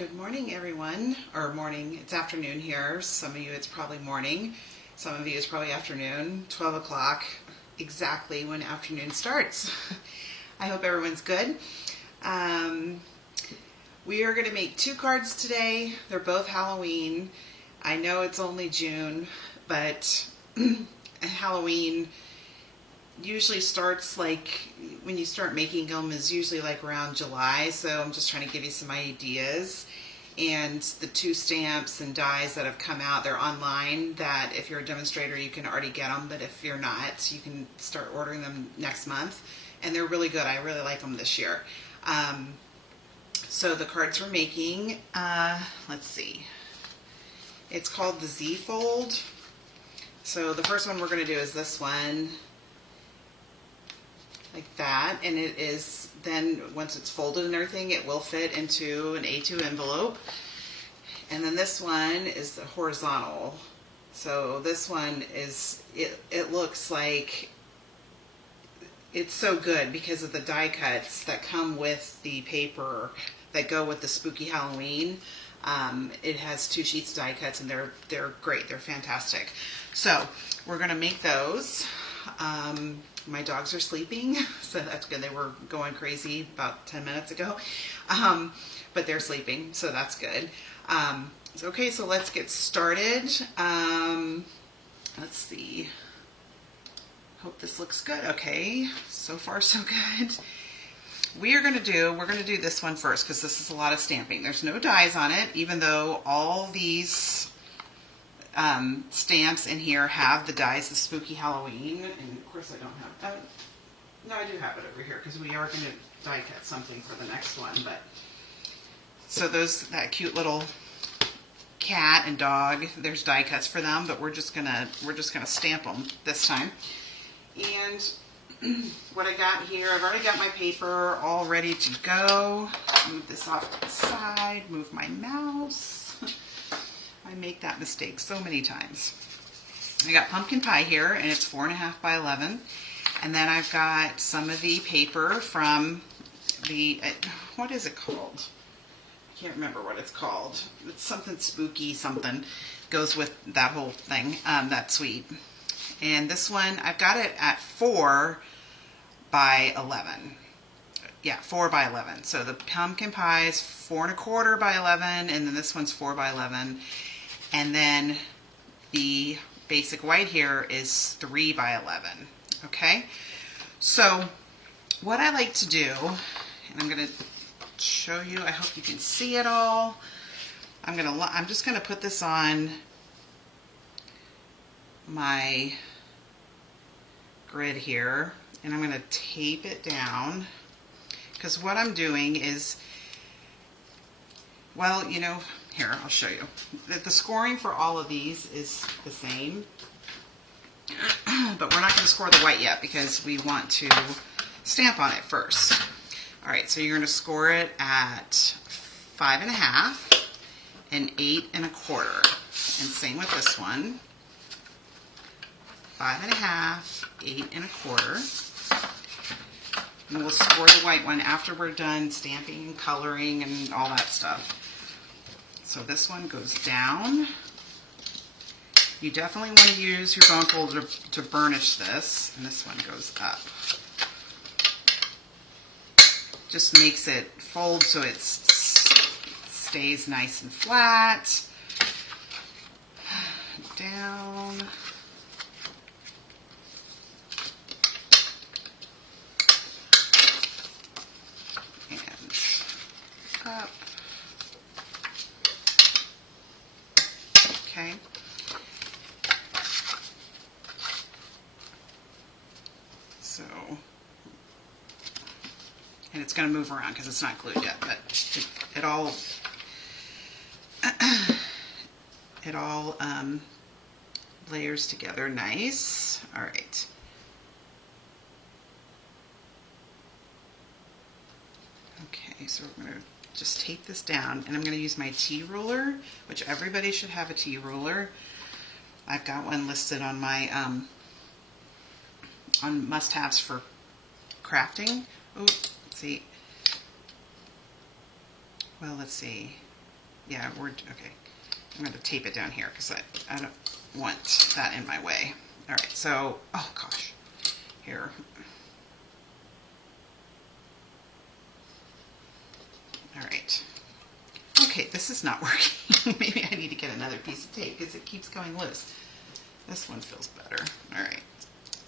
Good morning, everyone, or morning. It's afternoon here. Some of you it's probably morning. Some of you it's probably afternoon, 12 o'clock, exactly when afternoon starts. I hope everyone's good. We are going to make 2 cards today. They're both Halloween. I know it's only June, but Halloween usually starts like when you start making them is usually like around July, so I'm just trying to give you some ideas. And the 2 stamps and dies that have come out, they're online, that if you're a demonstrator you can already get them, but if you're not, you can start ordering them next month, and they're really good. I really like them this year. So the cards we're making, let's see, it's called the Z Fold. So the first one we're going to do is this one, like that, and it is then once it's folded and everything, it will fit into an A2 envelope. And then this one is the horizontal. So this one is, it looks like it's so good because of the die cuts that come with the paper that go with the Spooky Halloween. It has 2 sheets of die cuts, and they're great. They're fantastic. So we're going to make those. My dogs are sleeping, so that's good. They were going crazy about 10 minutes ago, but they're sleeping, so that's good. Okay, so let's get started. Let's see. Hope this looks good. Okay, so far so good. We're going to do this one first because this is a lot of stamping. There's no dies on it, even though all these stamps in here have the dies, the Spooky Halloween, and of course I don't have, no, I do have it over here because we are going to die cut something for the next one. But so that cute little cat and dog, there's die cuts for them, but we're just gonna stamp them this time. And what I got here, I've already got my paper all ready to go. Move this off to the side, move my mouse. I make that mistake so many times. I got pumpkin pie here, and it's 4.5 by 11. And then I've got some of the paper from the, what is it called? I can't remember what it's called. It's something spooky, something goes with that whole thing, that suite. And this one, I've got it at 4 by 11. Yeah, 4 by 11. So the pumpkin pie is 4.25 by 11, and then this one's 4 by 11. And then the basic white here is 3 by 11. Okay? So what I like to do, and I'm going to show you, I hope you can see it all. I'm just going to put this on my grid here, and I'm going to tape it down, because what I'm doing is, well, you know, here, I'll show you. The scoring for all of these is the same, but we're not going to score the white yet because we want to stamp on it first. All right, so you're going to score it at 5.5 and 8.25, and same with this one. 5.5, 8.25. And we'll score the white one after we're done stamping and coloring and all that stuff. So this one goes down. You definitely want to use your bone folder to burnish this, and this one goes up. Just makes it fold so it stays nice and flat. Down. And up. Okay. So, and it's going to move around because it's not glued yet, but it all layers together nice. All right. Okay, so we're going to just tape this down, and I'm going to use my T-ruler, which everybody should have a T-ruler. I've got one listed on my on must-haves for crafting. Oh, let's see. Well, let's see. Yeah, okay. I'm going to tape it down here because I don't want that in my way. All right, so, oh gosh, here. All right. Okay, this is not working. Maybe I need to get another piece of tape because it keeps going loose. This one feels better. All right.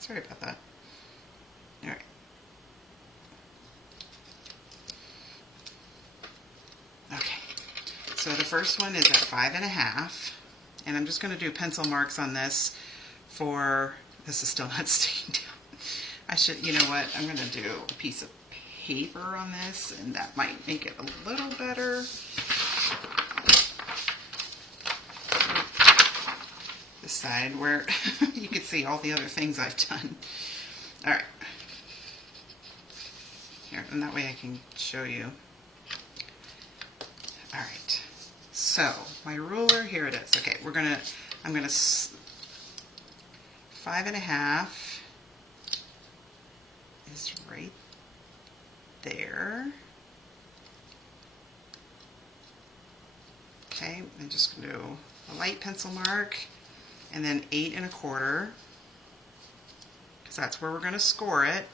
Sorry about that. All right. Okay. So the first one is at 5.5, and I'm just going to do pencil marks on this for, this is still not staying down. I should, you know what, I'm going to do a piece of paper on this, and that might make it a little better. This side where you can see all the other things I've done. All right. Here, and that way I can show you. All right. So my ruler, here it is. Okay, I'm gonna 5.5 is right there. Okay, I'm just gonna do a light pencil mark, and then 8.25, because that's where we're gonna score it.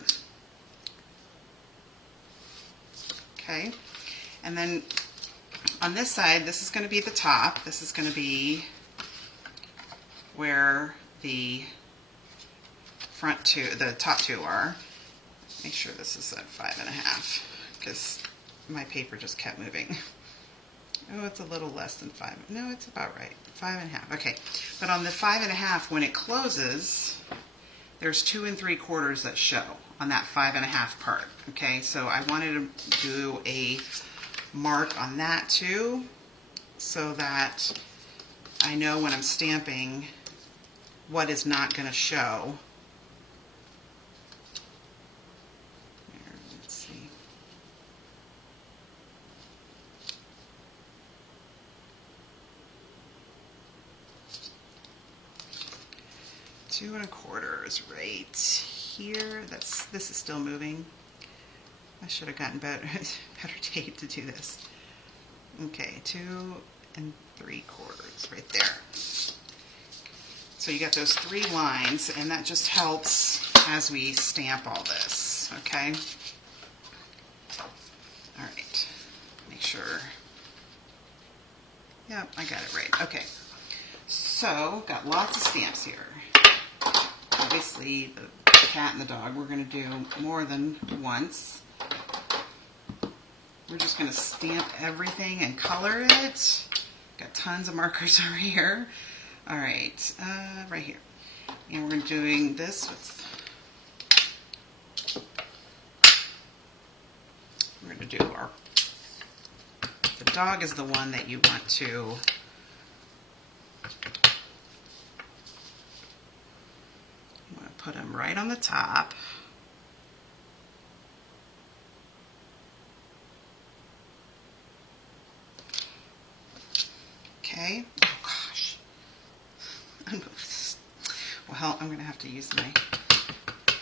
Okay, and then on this side, this is going to be the top. This is going to be where the the top two are. Make sure this is at 5.5 because my paper just kept moving. Oh, it's a little less than 5. No, it's about right. 5.5. Okay, but on the 5.5, when it closes, there's 2 3/4 that show on that 5.5 part. Okay, so I wanted to do a mark on that too, so that I know when I'm stamping what is not going to show. Here, let's see. Two and a quarter is right here. This is still moving. I should have gotten better tape to do this. Okay, 2 3/4 right there. So you got those 3 lines, and that just helps as we stamp all this, okay? All right, make sure. Yep, I got it right. Okay, so got lots of stamps here. Obviously, the cat and the dog, we're going to do more than once. We're just going to stamp everything and color it. Got tons of markers over here. All right, right here. And we're doing this with, we're going to do our, the dog is the one that you want to, you want to put him right on the top. Okay. Oh gosh. Well, I'm going to have to use my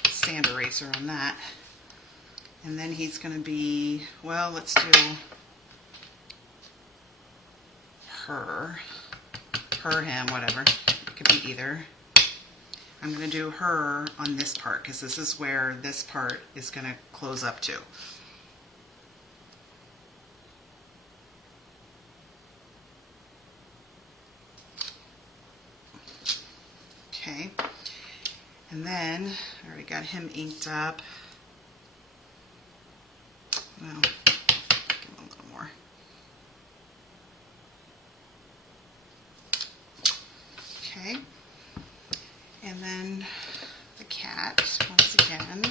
sand eraser on that. And then he's going to be, well, let's do her, him, whatever. It could be either. I'm going to do her on this part because this is where this part is going to close up to. Okay, and then I already got him inked up. Well, give him a little more. Okay, and then the cat once again.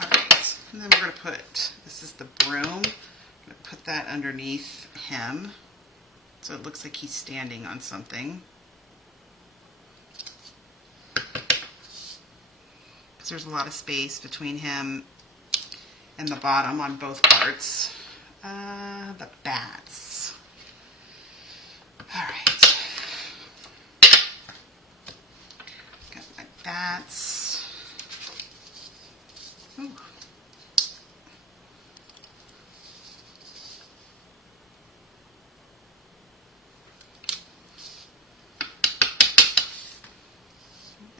All right, and then we're going to put, this is the broom. I'm going to put that underneath him so it looks like he's standing on something. Because there's a lot of space between him and the bottom on both parts. The bats. All right. Got my bats. Ooh.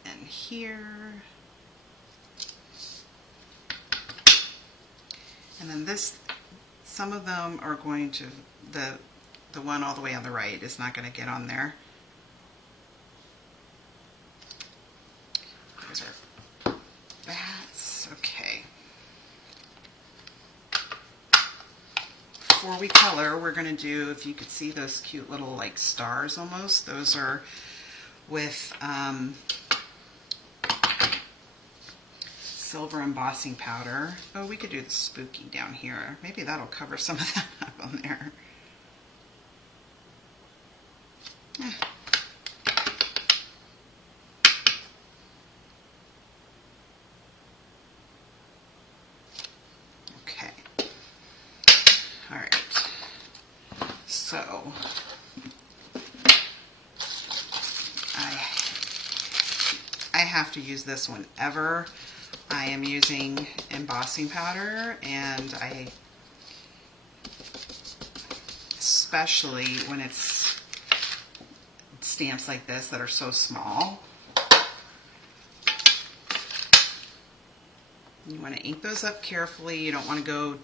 And here. And then this, some of them are going to, the one all the way on the right is not going to get on there. Those are bats. Okay. Before we color, we're going to do, if you could see those cute little like stars almost, those are with silver embossing powder. Oh, we could do the spooky down here. Maybe that'll cover some of that up on there. Okay. All right. So I have to use this whenever I am using embossing powder, and especially when it's stamps like this that are so small. You want to ink those up carefully. You don't want to go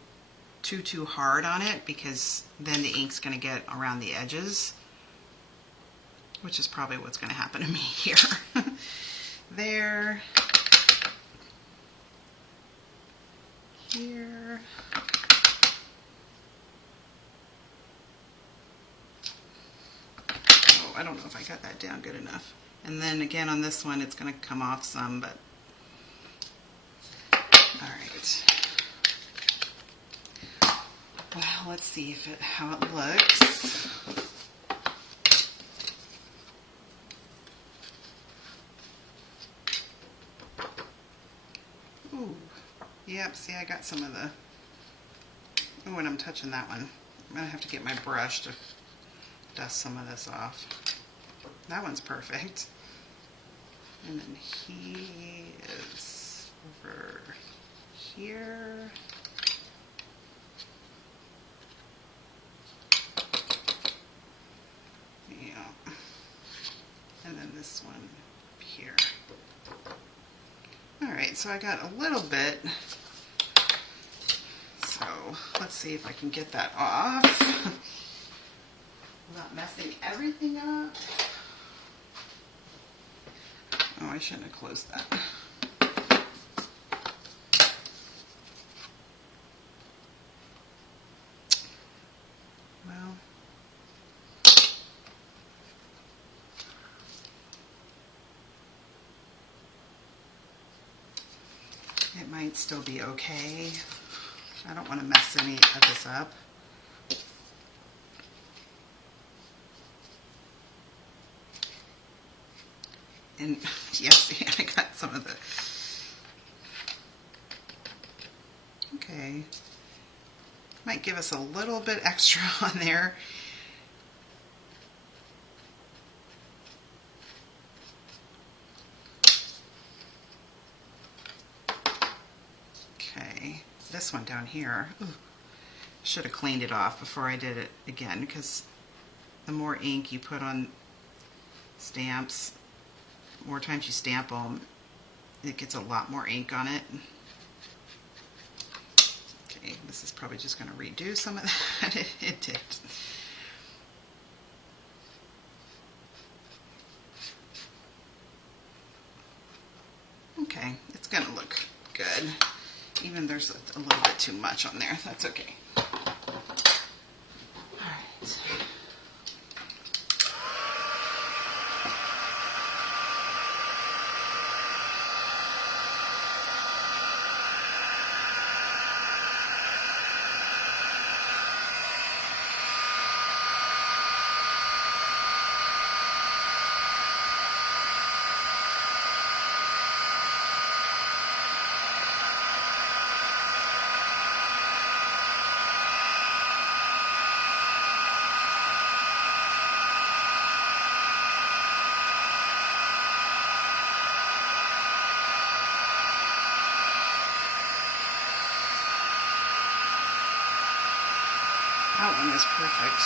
too hard on it, because then the ink's going to get around the edges, which is probably what's going to happen to me here. There. Here. Oh, I don't know if I got that down good enough. And then again on this one, it's going to come off some, but all right. Well, let's see how it looks. Ooh, yep, see, I got some of the, oh, and I'm touching that one. I'm going to have to get my brush to dust some of this off. That one's perfect. And then he is over here. Yeah. And then this one here. All right, so I got a little bit. So let's see if I can get that off without messing everything up. Oh, I shouldn't have closed that. Well, it might still be okay. I don't want to mess any of this up. And yes, I got some of the, okay. Might give us a little bit extra on there. Okay, this one down here. Ooh, should have cleaned it off before I did it again, because the more ink you put on stamps, more times you stamp them, it gets a lot more ink on it. Okay, this is probably just going to redo some of that. It did. Okay, it's going to look good. Even there's a little bit too much on there. That's okay. All right. That one is perfect.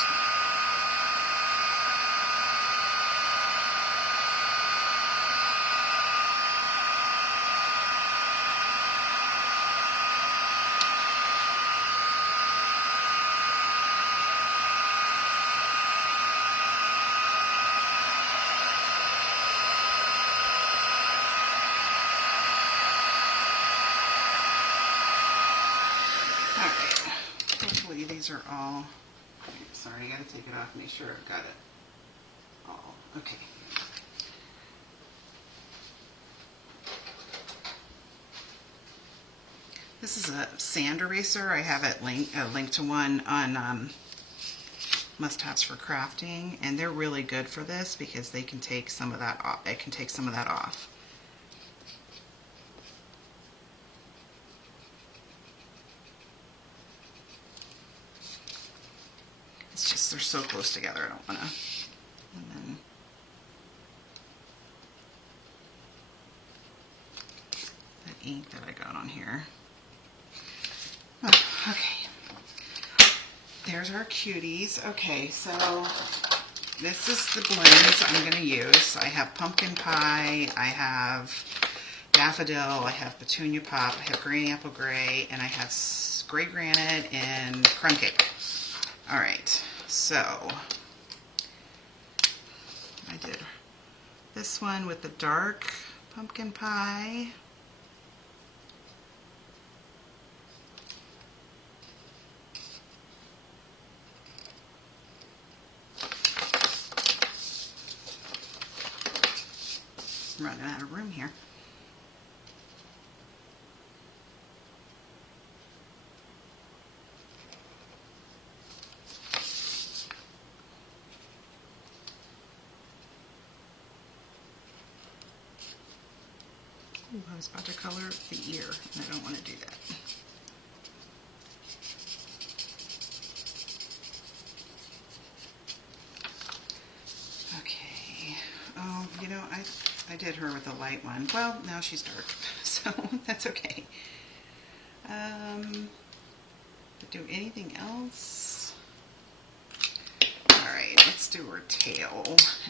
Hopefully these are all, sorry, I gotta take it off, make sure I've got it all, okay. This is a sand eraser. I have it linked to one on Must-Haves for Crafting, and they're really good for this because they can take some of that off. It can take some of that off. It's just, they're so close together, I don't want to. And then that ink that I got on here. Oh, okay. There's our cuties. Okay, so this is the blends I'm going to use. I have pumpkin pie, I have daffodil, I have petunia pop, I have green apple gray, and I have gray granite and crumb cake. All right, so I did this one with the dark pumpkin pie. I'm running out of room here. Ooh, I was about to color the ear, and I don't want to do that. Okay. Oh, you know, I did her with a light one. Well, now she's dark, so that's okay. Do anything else? All right, let's do her tail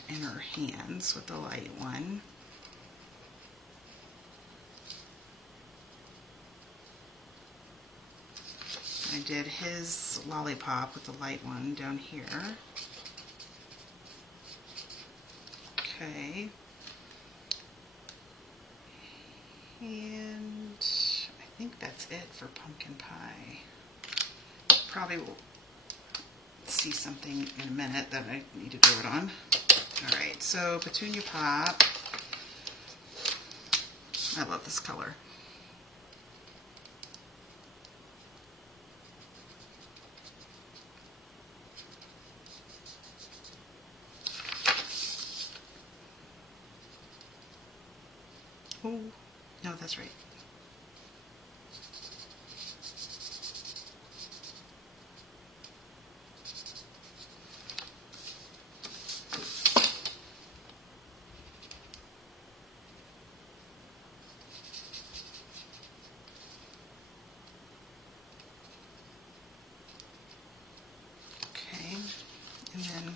and her hands with the light one. I did his lollipop with the light one down here. Okay. And I think that's it for pumpkin pie. Probably will see something in a minute that I need to do it on. All right, so petunia pop. I love this color. Oh, no, that's right. Okay, and then,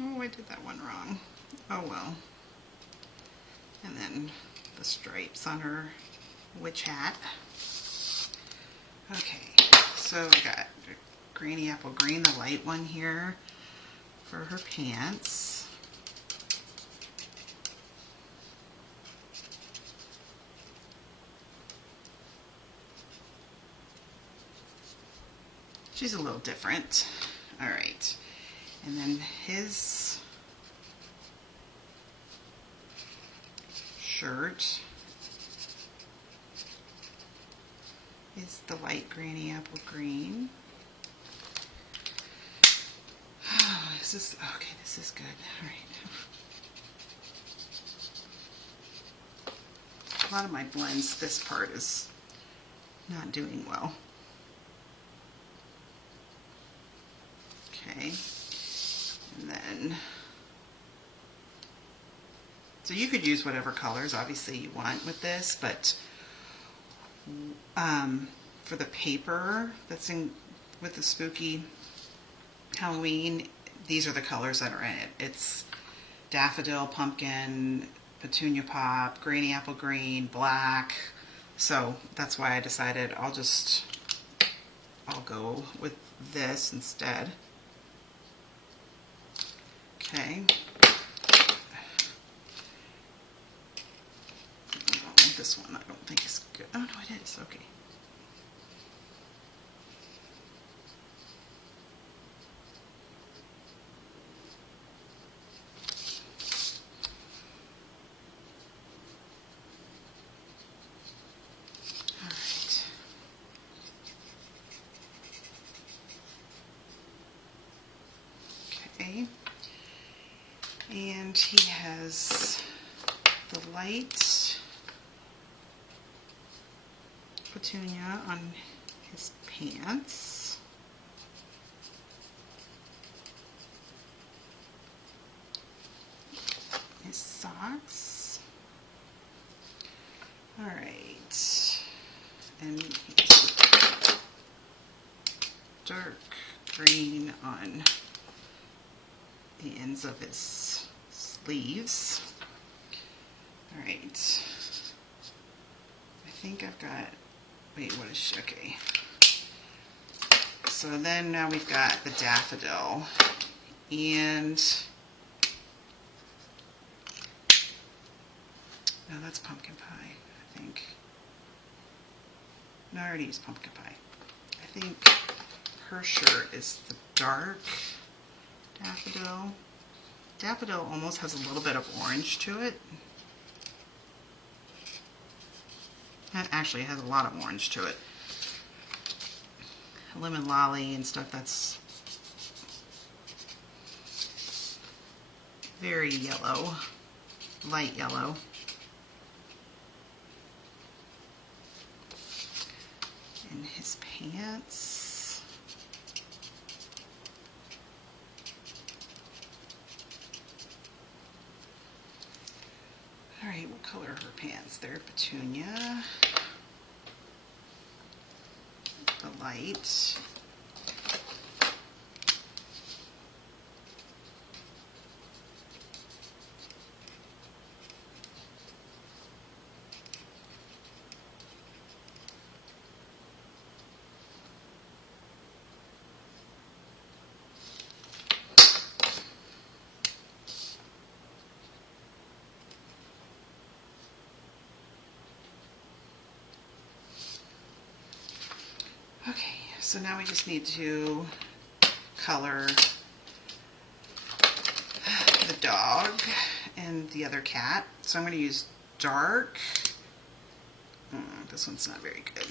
oh, I did that one wrong. Oh well. And then the stripes on her witch hat. Okay, so I got Granny Apple Green, the light one here for her pants. She's a little different. All right, and then his shirt is the light Granny Apple Green. Oh, this is, okay, this is good. All right. A lot of my blends, this part is not doing well. Okay, and then, so you could use whatever colors obviously you want with this, but for the paper that's in with the spooky Halloween, these are the colors that are in it. It's daffodil, pumpkin, petunia pop, granny apple green, black. So that's why I decided I'll go with this instead. Okay. This one I don't think is good. Oh no, it is. Okay. All right. Okay. And he has the light petunia on his pants. His socks. All right. And he's dark green on the ends of his sleeves. All right. I think I've got, wait, what is she? Okay. So then now we've got the daffodil. And no, that's pumpkin pie, I think. No, I already used pumpkin pie. I think her shirt is the dark daffodil. Daffodil almost has a little bit of orange to it. That actually has a lot of orange to it. Lemon lolly and stuff, that's very yellow, light yellow. And his pants. All right, what color are her pants? They're petunia. The light. Okay, so now we just need to color the dog and the other cat. So I'm going to use dark. This one's not very good.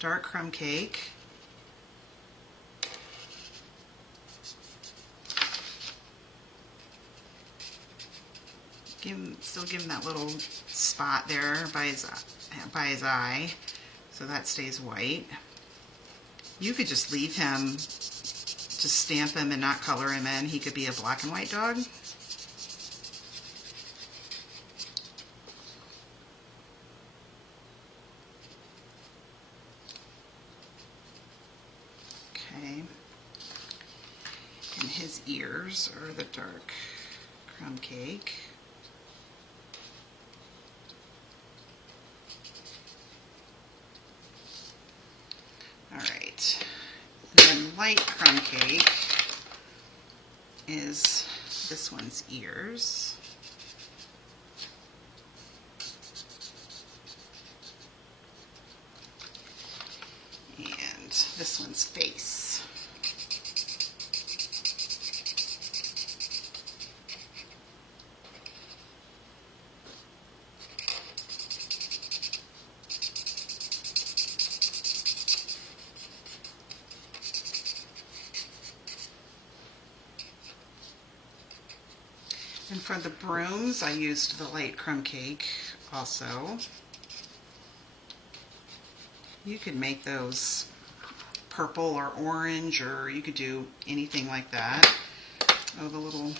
Dark crumb cake. Still give him that little spot there by his eye. So that stays white. You could just leave him, just stamp him and not color him in. He could be a black and white dog. Okay. And his ears are the dark crumb cake. Light crumb cake is this one's ears. And this one's face. And for the brooms, I used the light crumb cake also. You could make those purple or orange, or you could do anything like that. Oh, the little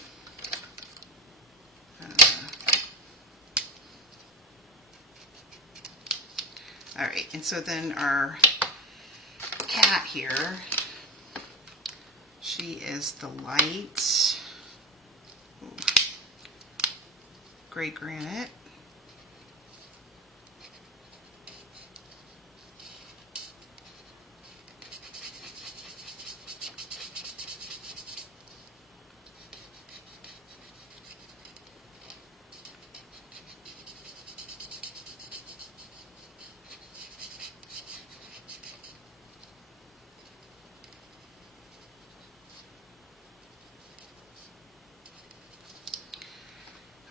All right, and so then our cat here, she is the light gray granite.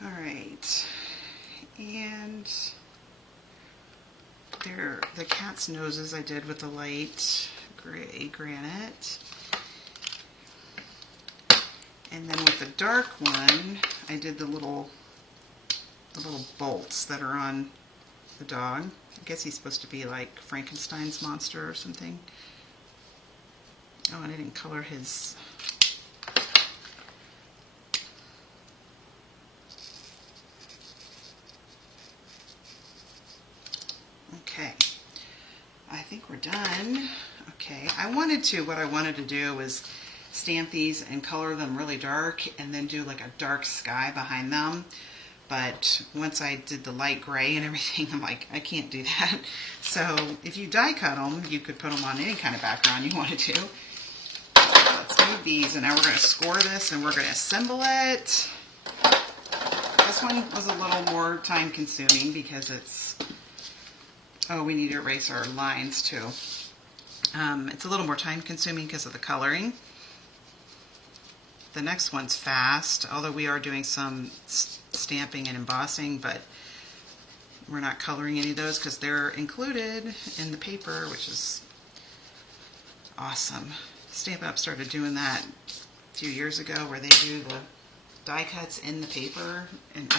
All right, and there, the cat's noses I did with the light gray granite. And then with the dark one, I did the little bolts that are on the dog. I guess he's supposed to be like Frankenstein's monster or something. Oh, and I didn't color his... Okay, I think we're done. Okay, what I wanted to do was stamp these and color them really dark and then do like a dark sky behind them. But once I did the light gray and everything, I'm like, I can't do that. So if you die cut them, you could put them on any kind of background you wanted to. Let's move these, and now we're going to score this and we're going to assemble it. This one was a little more time consuming because it's, oh, we need to erase our lines too. It's a little more time consuming because of the coloring. The next one's fast, although we are doing some stamping and embossing, but we're not coloring any of those because they're included in the paper, which is awesome. Stampin' Up! Started doing that a few years ago where they do the die cuts in the paper, and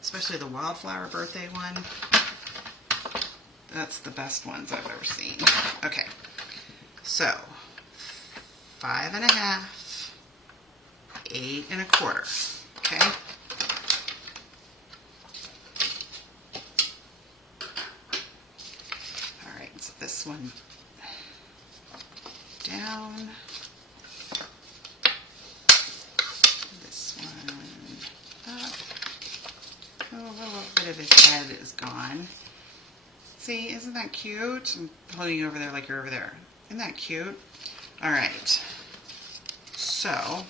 especially the wildflower birthday one. That's the best ones I've ever seen. Okay, so 5 1/2, 8 1/4. Okay. All right, so this one down. This one up. Oh, a little bit of his head is gone. See, isn't that cute? I'm holding you over there like you're over there. Isn't that cute? All right. So,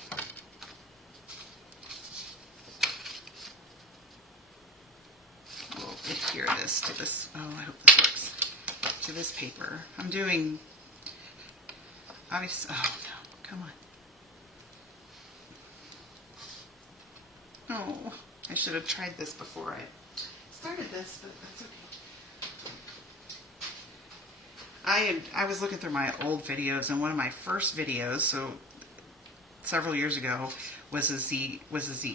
we'll adhere this to this. Oh, I hope this works. To this paper. I'm doing, obviously, oh no, come on. Oh, I should have tried this before I started this, but that's okay. I was looking through my old videos, and one of my first videos, so several years ago, was a Z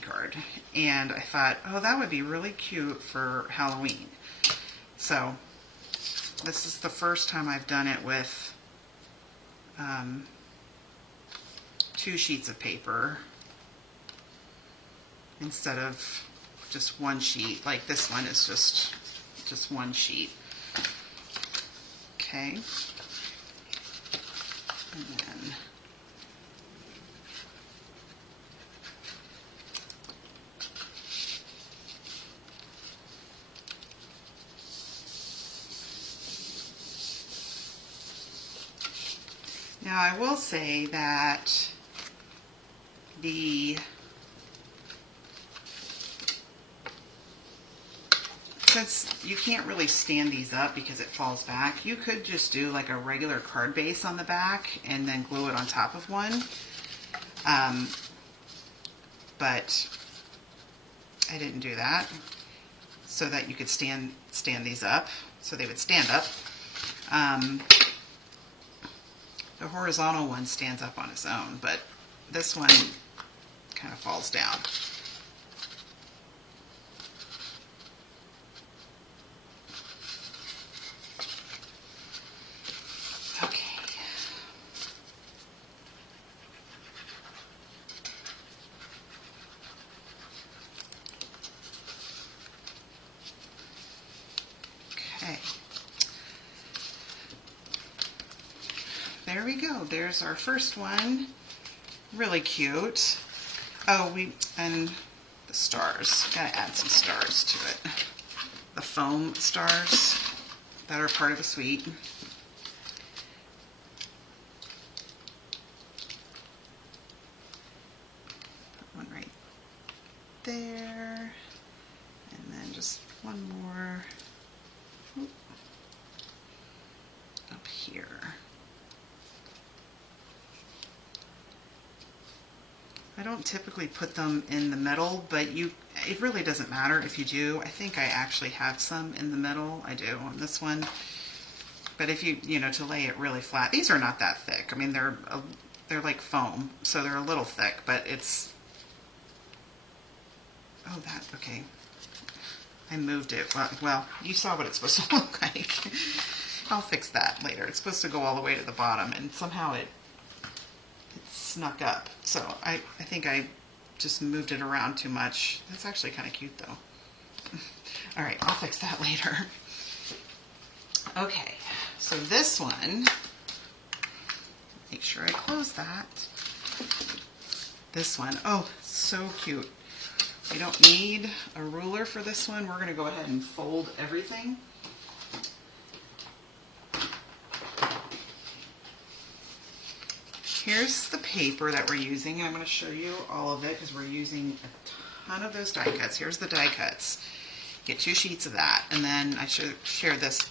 card, and I thought, oh, that would be really cute for Halloween. So this is the first time I've done it with 2 sheets of paper instead of just 1 sheet. Like this one is just 1 sheet. Okay, and then now I will say that since you can't really stand these up because it falls back, you could just do like a regular card base on the back and then glue it on top of one. But I didn't do that, so that you could stand these up, so they would stand up. The horizontal one stands up on its own, but this one kind of falls down. Okay, there we go. There's our first one. Really cute. Oh, and the stars. Gotta add some stars to it. The foam stars that are part of the suite. Put one right there. And then just one more up here. I don't typically put them in the middle, but it really doesn't matter if you do. I think I actually have some in the middle. I do on this one. But if to lay it really flat. These are not that thick. I mean, they're like foam, so they're a little thick, but it's, oh, okay. I moved it. Well, you saw what it's supposed to look like. I'll fix that later. It's supposed to go all the way to the bottom, and somehow it snuck up. So I think I just moved it around too much. That's actually kind of cute though. All right, I'll fix that later. Okay, so this one, make sure I close that. This one, oh, so cute. We don't need a ruler for this one. We're going to go ahead and fold everything. Here's the paper that we're using. I'm going to show you all of it because we're using a ton of those die cuts. Here's the die cuts. Get 2 sheets of that. And then I should share this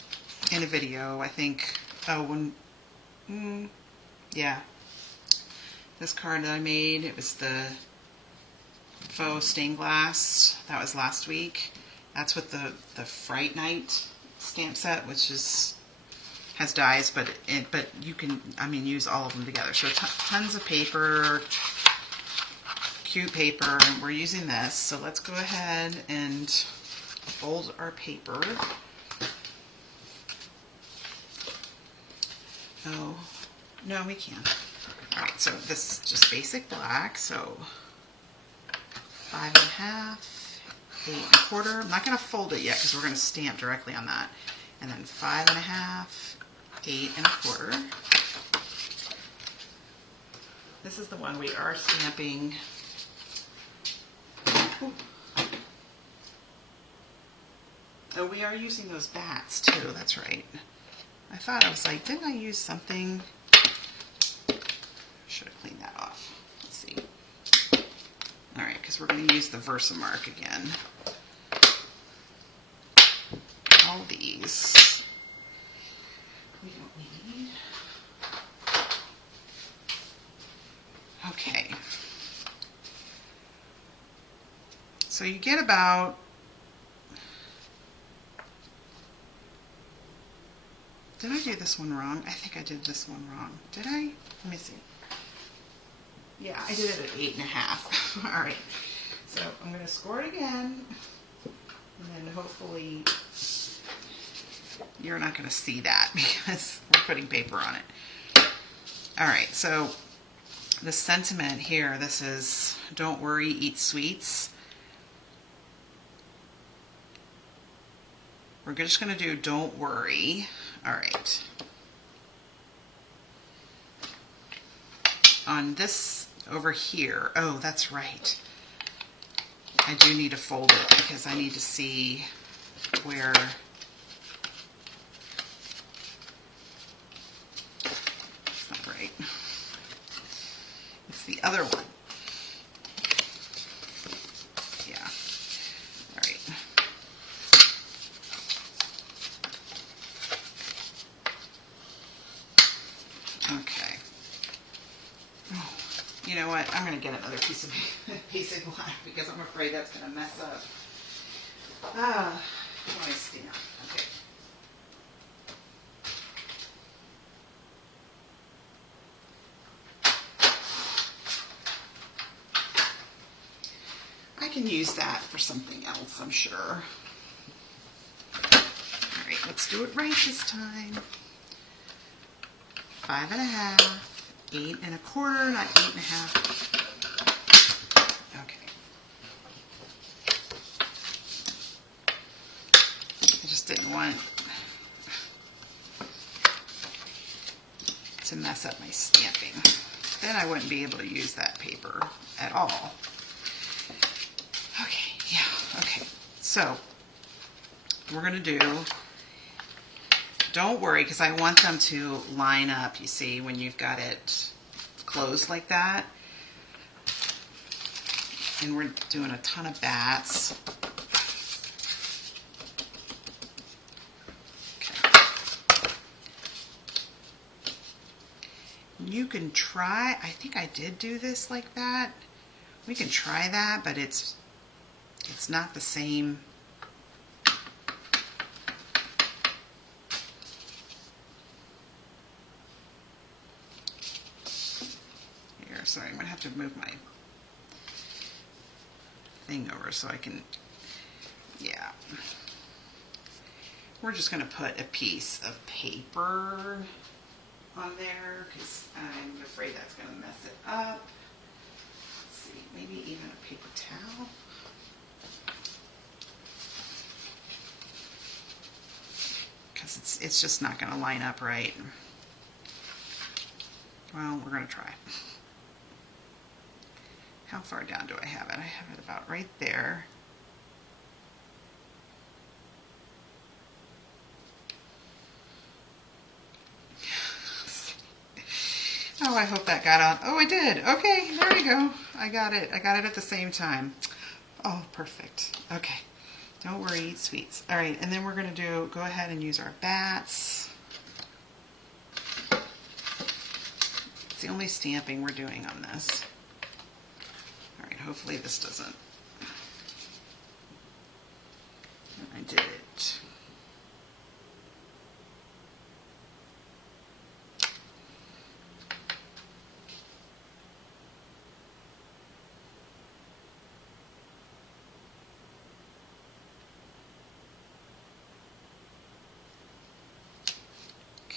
in a video, I think. Yeah. This card that I made, it was the faux stained glass. That was last week. That's with the Fright Night stamp set, which has dies, but you can, use all of them together. So tons of paper, cute paper, and we're using this. So let's go ahead and fold our paper. Oh, no, we can't. All right, so this is just basic black. So 5 1/2, 8 1/4. I'm not going to fold it yet because we're going to stamp directly on that. And then 5 1/2, 8 1/4. This is the one we are stamping. Ooh. Oh, we are using those bats too. That's right. I thought, I was like, didn't I use something? Should have cleaned that off. Let's see. All right, because we're going to use the Versamark again. All these we don't need. Okay. So you get about, did I do this one wrong? I think I did this one wrong. Did I? Let me see. Yeah, I did it at 8 1/2. All right. So I'm going to score it again, and then hopefully you're not going to see that because we're putting paper on it. All right. So the sentiment here, this is don't worry, eat sweets. We're just going to do don't worry. All right. On this over here, oh, that's right. I do need to fold it because I need to see where it's not right. It's the other one. Yeah. All right. Okay. Oh, you know what? I'm going to get another piece of basic black because I'm afraid that's going to mess up. Ah, let me stamp. Okay. I can use that for something else, I'm sure. All right, let's do it right this time. 5 1/2, 8 1/4, not 8 1/2. Okay. I just didn't want to mess up my stamping. Then I wouldn't be able to use that paper at all. Okay, yeah, okay. So we're gonna do, don't worry, because I want them to line up, you see, when you've got it closed like that. And we're doing a ton of bats. Okay. You can try, I think I did do this like that. We can try that, but it's not the same. Here, sorry, I'm gonna have to move my thing over so I can, yeah. We're just gonna put a piece of paper on there because I'm afraid that's gonna mess it up. Let's see, maybe even a paper towel. Because it's just not gonna line up right. Well, we're gonna try. How far down do I have it? I have it about right there. Oh, I hope that got on. Oh, I did. Okay, there we go. I got it. I got it at the same time. Oh, perfect. Okay. Don't worry, eat sweets. All right, and then we're going to go ahead and use our bats. It's the only stamping we're doing on this. All right, hopefully this doesn't. I did it.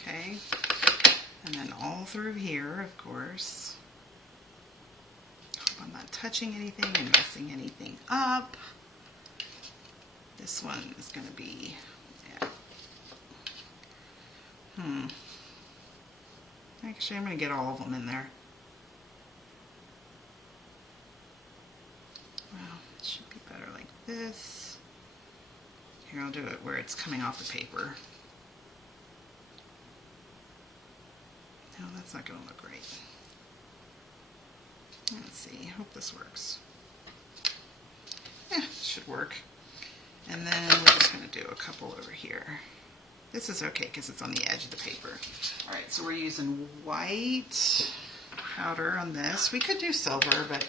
Okay, and then all through here, of course. Hope I'm not touching anything and messing anything up. This one is going to be, yeah. Actually, I'm going to get all of them in there. Well, it should be better like this. Here, I'll do it where it's coming off the paper. No, that's not going to look right. Let's see, hope this works. Yeah, it should work. And then we're just going to do a couple over here. This is okay because it's on the edge of the paper. All right, so we're using white powder on this. We could do silver, but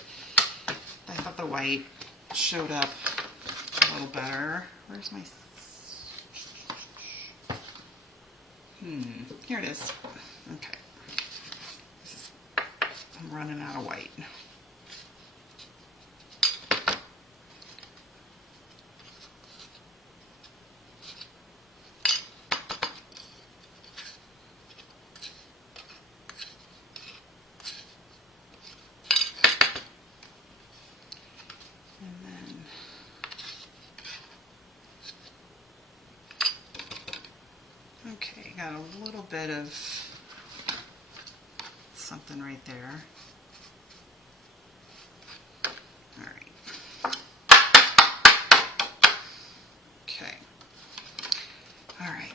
I thought the white showed up a little better. Where's my... Here it is. Okay. I'm running out of white. Okay, got a little bit of something right there. All right. Okay. All right.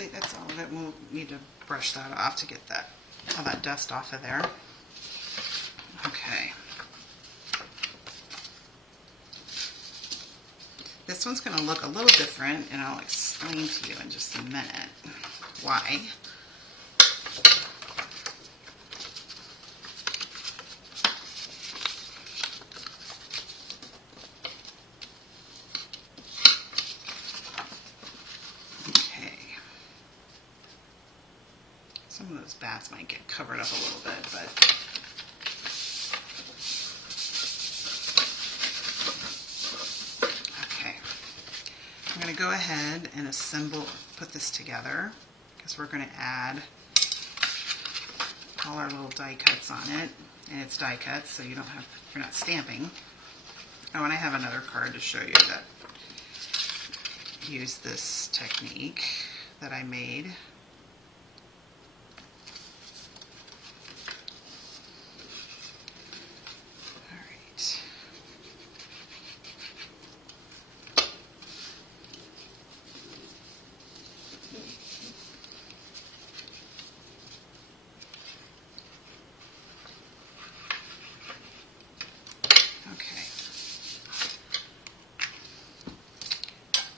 actually, that's all of it. We'll need to brush that off to get all that dust off of there. Okay. This one's going to look a little different, and I'll explain to you in just a minute why. Some of those bats might get covered up a little bit, but okay. I'm going to go ahead and put this together because we're going to add all our little die cuts on it, and it's die cuts, so you're not stamping. Oh, and I have another card to show you that used this technique that I made.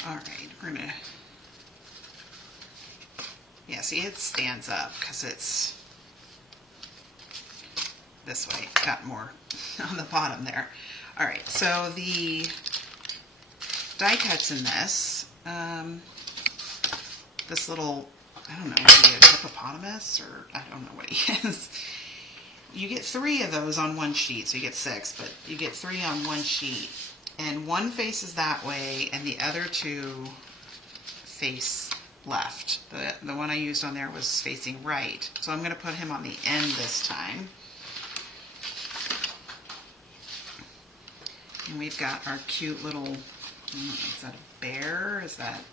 Alright, we're gonna, yeah, see, it stands up because it's this way. It's got more on the bottom there. Alright, so the die cuts in this, this little, I don't know, maybe a hippopotamus, or I don't know what he is. You get 3 of those on one sheet, so you get 6, but you get 3 on one sheet. And one faces that way, and the other 2 face left. The one I used on there was facing right. So I'm going to put him on the end this time. And we've got our cute little, is that a bear? Is that...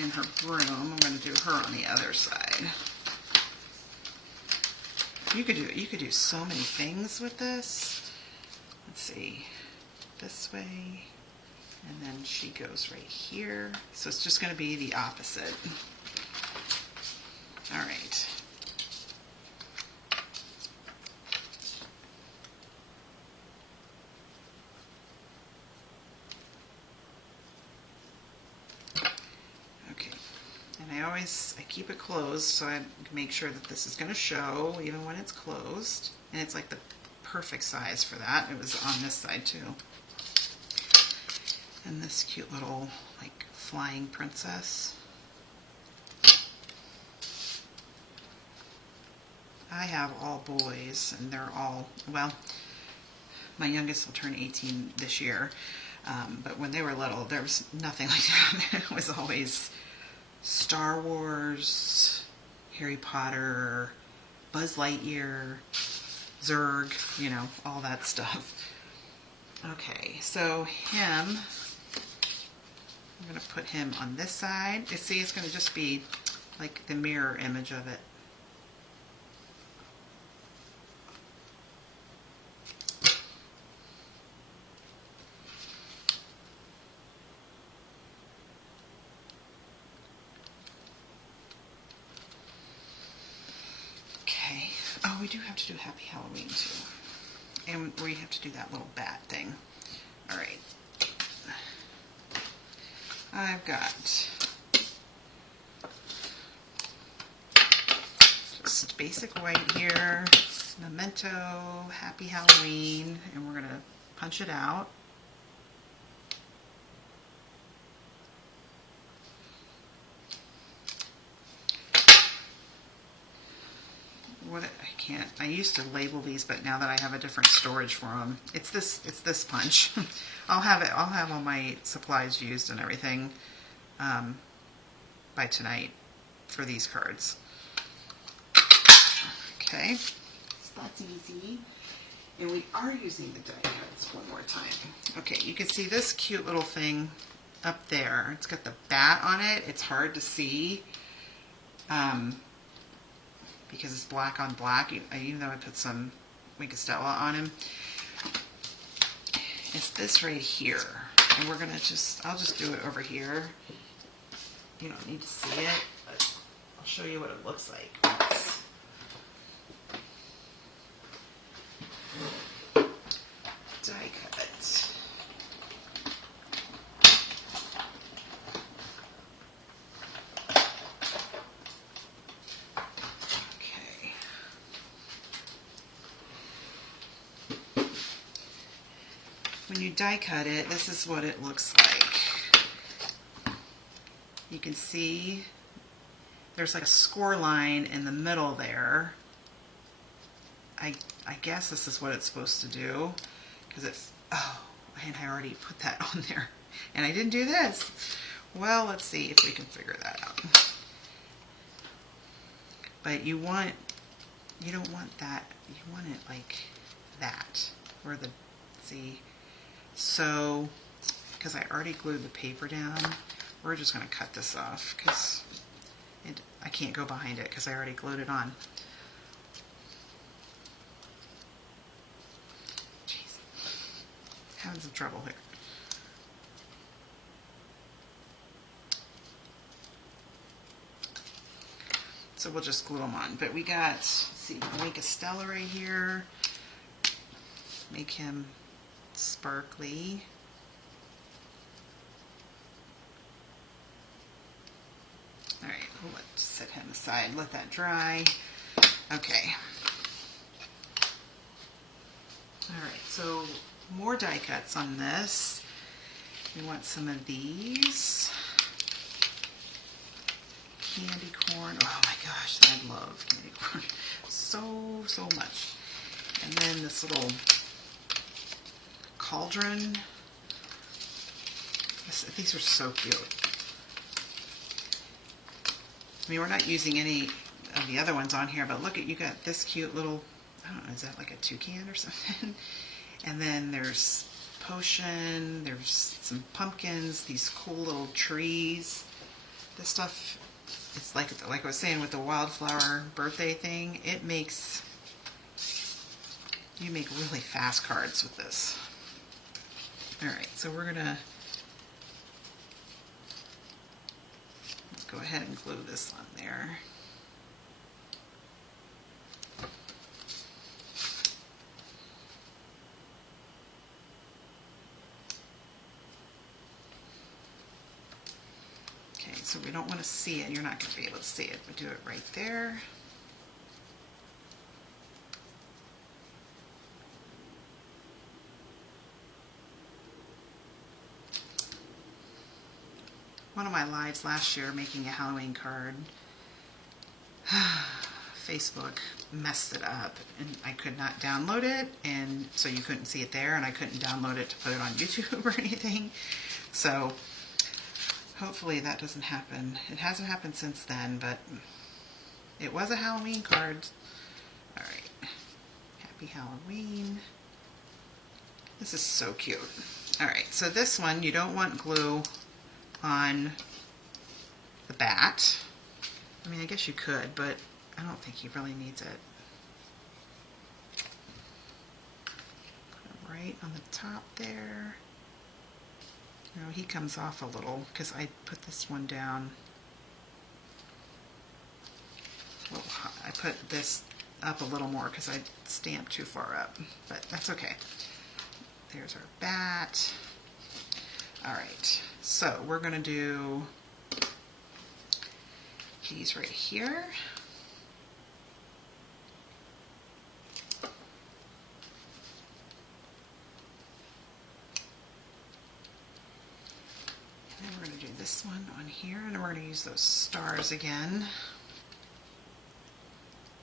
and her broom. I'm going to do her on the other side. You could do so many things with this. Let's see, this way, and then she goes right here. So it's just going to be the opposite. All right. Okay. And I keep it closed, so I make sure that this is going to show even when it's closed. And it's like the perfect size for that. It was on this side too. And this cute little like flying princess. I have all boys, and they're all, well, my youngest will turn 18 this year. But when they were little, there was nothing like that. It was always Star Wars, Harry Potter, Buzz Lightyear, Zurg, you know, all that stuff. Okay, so him, I'm going to put him on this side. You see, it's going to just be like the mirror image of it. Oh, we do have to do Happy Halloween too. And we have to do that little bat thing. Alright. I've got just basic white here, Memento, Happy Halloween, and we're going to punch it out. I used to label these, but now that I have a different storage for them, it's this punch. I'll have all my supplies used and everything by tonight for these cards. Okay, so that's easy. And we are using the die cuts one more time. Okay, you can see this cute little thing up there. It's got the bat on it. It's hard to see. Because it's black on black, even though I put some Wink of Stella on him. It's this right here. And we're gonna I'll just do it over here. You don't need to see it, but I'll show you what it looks like. Die cut. Okay. When you die cut it, this is what it looks like. You can see there's like a score line in the middle there. I guess this is what it's supposed to do, because it's, oh, and I already put that on there. And I didn't do this. Well, let's see if we can figure that out. But you don't want that. You want it like that, where the, see. So, because I already glued the paper down, we're just going to cut this off, because I can't go behind it because I already glued it on. Jeez. Having some trouble here. So we'll just glue them on. But we got, let's see, Link Estella right here. Make him sparkly. All right, let's set him aside, let that dry. Okay. All right, so more die cuts on this. We want some of these. Candy corn. Oh my gosh, I love candy corn so much. And then this little cauldron. These are so cute. I mean, we're not using any of the other ones on here, but look at, you got this cute little, I don't know, is that like a toucan or something? And then there's potion, there's some pumpkins, these cool little trees. This stuff, it's like I was saying with the wildflower birthday thing, it makes, you make really fast cards with this. All right, so we're gonna go ahead and glue this on there. Okay, so we don't want to see it. You're not going to be able to see it, but do it right there. One of my lives last year making a Halloween card, Facebook messed it up and I could not download it, and so you couldn't see it there, and I couldn't download it to put it on YouTube or anything. So hopefully that doesn't happen. It hasn't happened since then, but it was a Halloween card. All right, happy Halloween. This is so cute. All right, so this one you don't want glue on the bat. I mean, I guess you could, but I don't think he really needs it. Put it right on the top there. You know, he comes off a little because I put this one down. Well, I put this up a little more because I stamped too far up, but that's okay. There's our bat. All right, so we're going to do these right here. And then we're going to do this one on here, and we're going to use those stars again.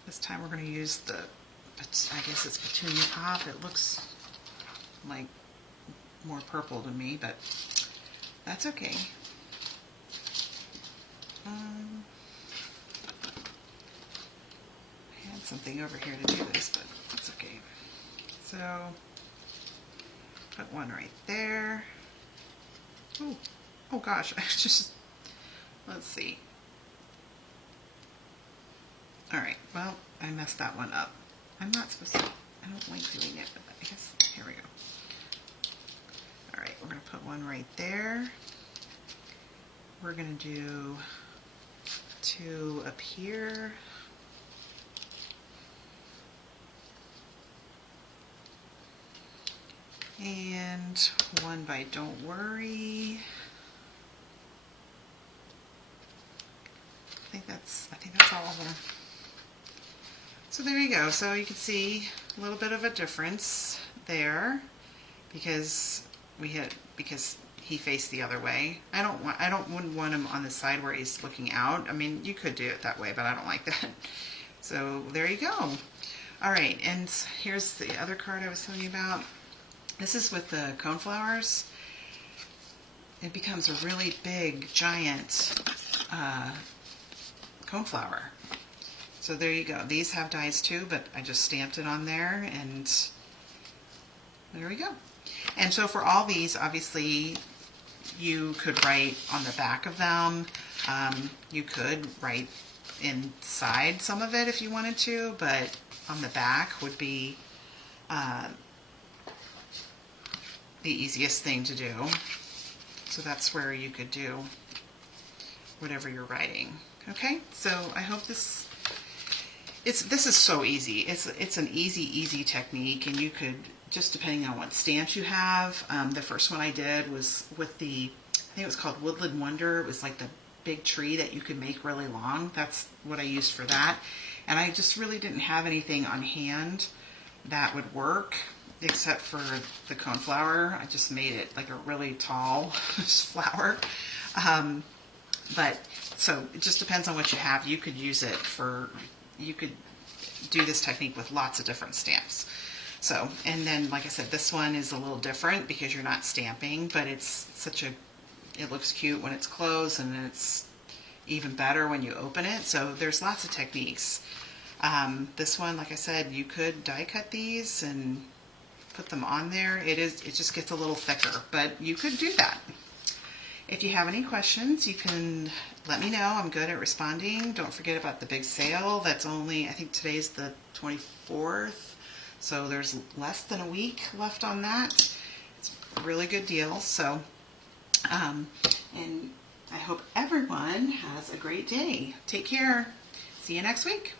This time we're going to use the, I guess it's Petunia Pop. It looks like more purple to me, but that's okay. I had something over here to do this, but it's okay. So, put one right there. Ooh. Oh gosh, I just, let's see. Alright, well, I messed that one up. I'm not supposed to, I don't like doing it, but I guess, here we go. right, we're going to put one right there. We're going to do 2 up here. And 1 by Don't Worry. I think that's all of them. So there you go. So you can see a little bit of a difference there because he faced the other way. Wouldn't want him on the side where he's looking out. I mean, you could do it that way, but I don't like that. So there you go. All right, and here's the other card I was telling you about. This is with the coneflowers. It becomes a really big, giant coneflower. So there you go. These have dies too, but I just stamped it on there, and there we go. And so for all these, obviously, you could write on the back of them. You could write inside some of it if you wanted to, but on the back would be the easiest thing to do. So that's where you could do whatever you're writing. Okay, so I hope this is so easy. It's an easy technique, and you could, just depending on what stamps you have. The first one I did was with I think it was called Woodland Wonder. It was like the big tree that you could make really long. That's what I used for that. And I just really didn't have anything on hand that would work except for the coneflower. I just made it like a really tall flower. But so it just depends on what you have. You could use it you could do this technique with lots of different stamps. So, and then like I said, this one is a little different because you're not stamping, but it looks cute when it's closed, and it's even better when you open it. So there's lots of techniques. This one, like I said, you could die cut these and put them on there. It just gets a little thicker, but you could do that. If you have any questions, you can let me know. I'm good at responding. Don't forget about the big sale. That's only, I think today's the 24th, so there's less than a week left on that. It's a really good deal. So, and I hope everyone has a great day. Take care. See you next week.